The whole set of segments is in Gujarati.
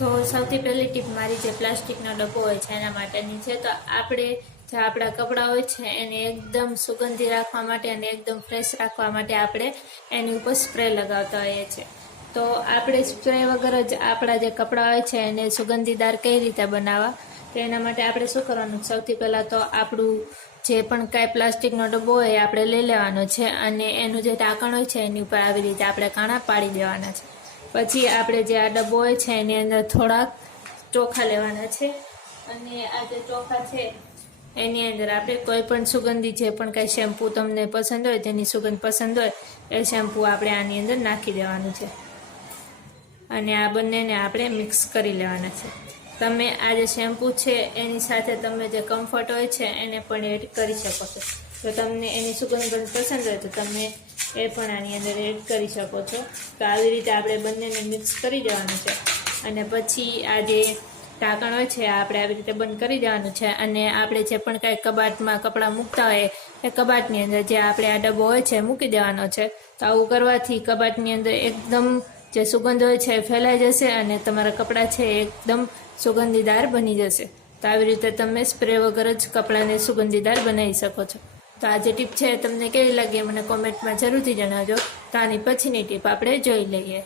તો સૌથી પહેલી ટીપ મારી જે પ્લાસ્ટિકનો ડબ્બો હોય છે એના માટેની છે. તો આપણે જે આપણા કપડાં હોય છે એને એકદમ સુગંધી રાખવા માટે અને એકદમ ફ્રેશ રાખવા માટે આપણે એની ઉપર સ્પ્રે લગાવતા હોઈએ છીએ. તો આપણે સ્પ્રે વગર જ આપણા જે કપડાં હોય છે એને સુગંધીદાર કઈ રીતે બનાવવા, તો એના માટે આપણે શું કરવાનું, સૌથી પહેલાં તો આપણું જે પણ કાંઈ પ્લાસ્ટિકનો ડબ્બો હોય એ આપણે લઈ લેવાનો છે અને એનું જે ઢાંકણ હોય છે એની ઉપર આવી રીતે આપણે કાણા પાડી દેવાના છે. પછી આપણે જે આ ડબ્બો હોય છે એની અંદર થોડાક ચોખા લેવાના છે અને આ જે ચોખા છે એની અંદર આપણે કોઈ પણ સુગંધી જે પણ કાંઈ શેમ્પૂ તમને પસંદ હોય, તેની સુગંધ પસંદ હોય એ શેમ્પૂ આપણે આની અંદર નાખી દેવાનું છે અને આ બંનેને આપણે મિક્સ કરી લેવાના છે. તમે આ જે શેમ્પૂ છે એની સાથે તમે જે કમ્ફર્ટ હોય છે એને પણ એડ કરી શકો છો. જો તમને એની સુગંધ પસંદ હોય તો તમે એ પણ આની અંદર એડ કરી શકો છો. તો આવી રીતે આપણે બંનેને મિક્સ કરી દેવાનું છે અને પછી આ જે ઢાંકણ હોય છે આપણે આવી રીતે બંધ કરી દેવાનું છે અને આપણે જે પણ કાંઈ કબાટમાં કપડાં મૂકતા હોય એ કબાટની અંદર જે આપણે આ ડબ્બો હોય છે મૂકી દેવાનો છે. તો આવું કરવાથી કબાટની અંદર એકદમ જે સુગંધ હોય છે એ ફેલાઈ જશે અને તમારા કપડાં છે એકદમ સુગંધીદાર બની જશે. તો આવી રીતે તમે સ્પ્રે વગર જ કપડાંને સુગંધીદાર બનાવી શકો છો. તો આ જે ટીપ છે તમને કેવી લાગી મને કોમેન્ટમાં જરૂરથી જણાવજો. તો આની પછીની ટીપ આપણે જોઈ લઈએ.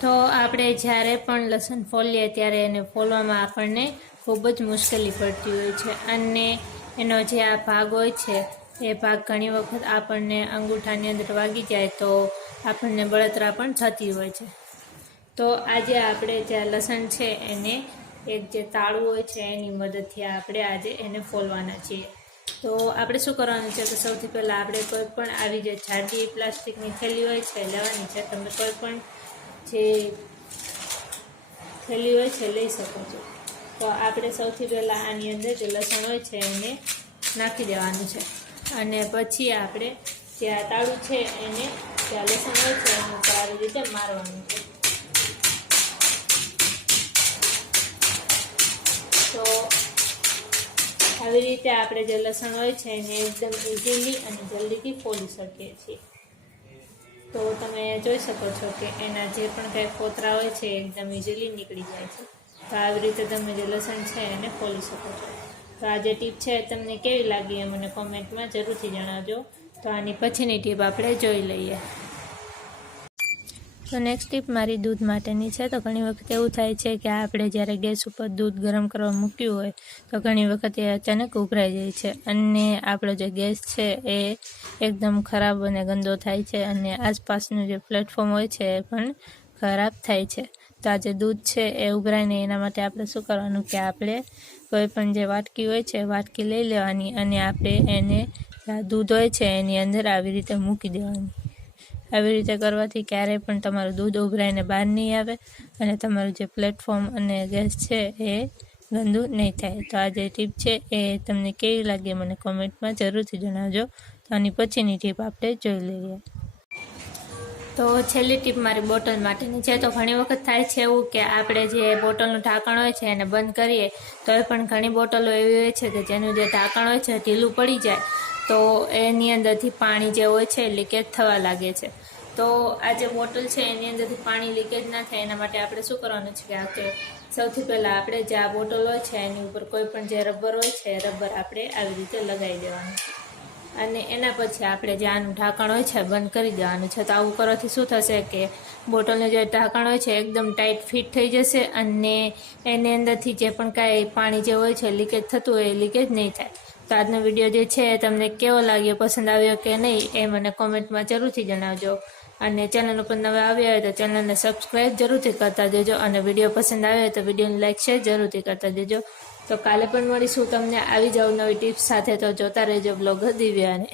તો આપણે જ્યારે પણ લસણ ફોલીએ ત્યારે એને ફોલવામાં આપણને ખૂબ જ મુશ્કેલી પડતી હોય છે અને એનો જે આ ભાગ હોય છે એ ભાગ ઘણી વખત આપણને અંગૂઠાની અંદર વાગી જાય તો આપણને બળતરા પણ થતી હોય છે. તો આજે આપણે જે લસણ છે એને એક જે તાળું હોય છે એની મદદથી આપણે આજે એને ફોલવાના છીએ. તો આપણે શું કરવાનું છે કે સૌથી પહેલાં આપણે કોઈ પણ આવી જે જાડી પ્લાસ્ટિકની થેલી હોય છે લેવાની છે. તમે કોઈ પણ જે થેલી હોય છે લઈ શકો છો. તો આપણે સૌથી પહેલાં આની અંદર જે લસણ હોય છે એને નાખી દેવાનું છે અને પછી આપણે જે આ તાળું છે એને જે લસણ હોય છે એની ઉપર આવી રીતે મારવાનું છે. તો આવી રીતે આપણે જે લસણ હોય છે એને એકદમ ઇઝીલી અને જલ્દીથી ફોલી શકીએ છીએ. તો તમે જોઈ શકો છો કે એના જે પણ કંઈ ફોતરા હોય છે એકદમ ઇઝીલી નીકળી જાય છે. તો આવી રીતે તમે જે લસણ છે એને ફોલી શકો છો. તો આ જે ટીપ છે તમને કેવી લાગી એ મને કોમેન્ટમાં જરૂરથી જણાવજો. તો આની પછીની ટીપ આપણે જોઈ લઈએ. તો નેક્સ્ટ ટીપ મારી દૂધ માટેની છે. તો ઘણી વખત એવું થાય છે કે આપણે જ્યારે ગેસ ઉપર દૂધ ગરમ કરવા મૂક્યું હોય તો ઘણી વખત એ અચાનક ઉભરાઈ જાય છે અને આપણો જે ગેસ છે એ એકદમ ખરાબ અને ગંદો થાય છે અને આસપાસનું જે પ્લેટફોર્મ હોય છે એ પણ ખરાબ થાય છે. તો આ જે દૂધ છે એ ઉભરાય નહીં એના માટે આપણે શું કરવાનું કે આપણે કોઈ પણ જે વાટકી હોય છે વાટકી લઈ લેવાની અને આપણે એને દૂધ હોય છે એની અંદર આવી રીતે મૂકી દેવાની. આવી રીતે કરવાથી ક્યારેય પણ તમારું દૂધ ઉભરાઈને બહાર નહીં આવે અને તમારું જે પ્લેટફોર્મ અને ગેસ છે એ ગંદુ નહીં થાય. તો આ જે ટીપ છે એ તમને કેવી લાગી મને કોમેન્ટમાં જરૂરથી જણાવજો. તો આની પછીની ટીપ આપણે જોઈ લઈએ. તો છેલ્લી ટીપ મારી બોટલ માટેની છે. તો ઘણી વખત થાય છે એવું કે આપણે જે બોટલનું ઢાંકણ હોય છે એને બંધ કરીએ તો એ પણ ઘણી બોટલો એવી હોય છે કે જેનું જે ઢાંકણ હોય છે ઢીલું પડી જાય તો એની અંદરથી પાણી જે હોય છે લીકેજ થવા લાગે છે. તો આ જે બોટલ છે એની અંદરથી પાણી લીકેજ ના થાય એના માટે આપણે શું કરવાનું છે કે સૌથી પહેલાં આપણે જે આ બોટલ હોય છે એની ઉપર કોઈ પણ જે રબર હોય છે એ રબર આપણે આવી રીતે લગાવી દેવાનું છે અને એના પછી આપણે જે આનું ઢાંકણ હોય છે બંધ કરી દેવાનું છે. તો આવું કરવાથી શું થશે કે બોટલનું જે ઢાંકણ હોય છે એકદમ ટાઈટ ફિટ થઈ જશે અને એની અંદરથી જે પણ કાંઈ પાણી જે હોય છે લીકેજ થતું હોય એ લીકેજ નહીં થાય. તો આજનો વિડીયો જે છે તમને કેવો લાગ્યો, પસંદ આવ્યો કે નહીં એ મને કોમેન્ટમાં જરૂરથી જણાવજો અને ચેનલ ઉપર નવા આવ્યા હોય તો ચેનલને સબસ્ક્રાઈબ જરૂરથી કરતા દેજો અને વિડીયો પસંદ આવે તો વિડીયોને લાઈક શેર જરૂરથી કરતા દેજો. તો કાલે પણ મળીશું તમને આવી જાવ નવી ટિપ્સ સાથે. તો જોતા રહેજો બ્લોગર દિવ્યાને.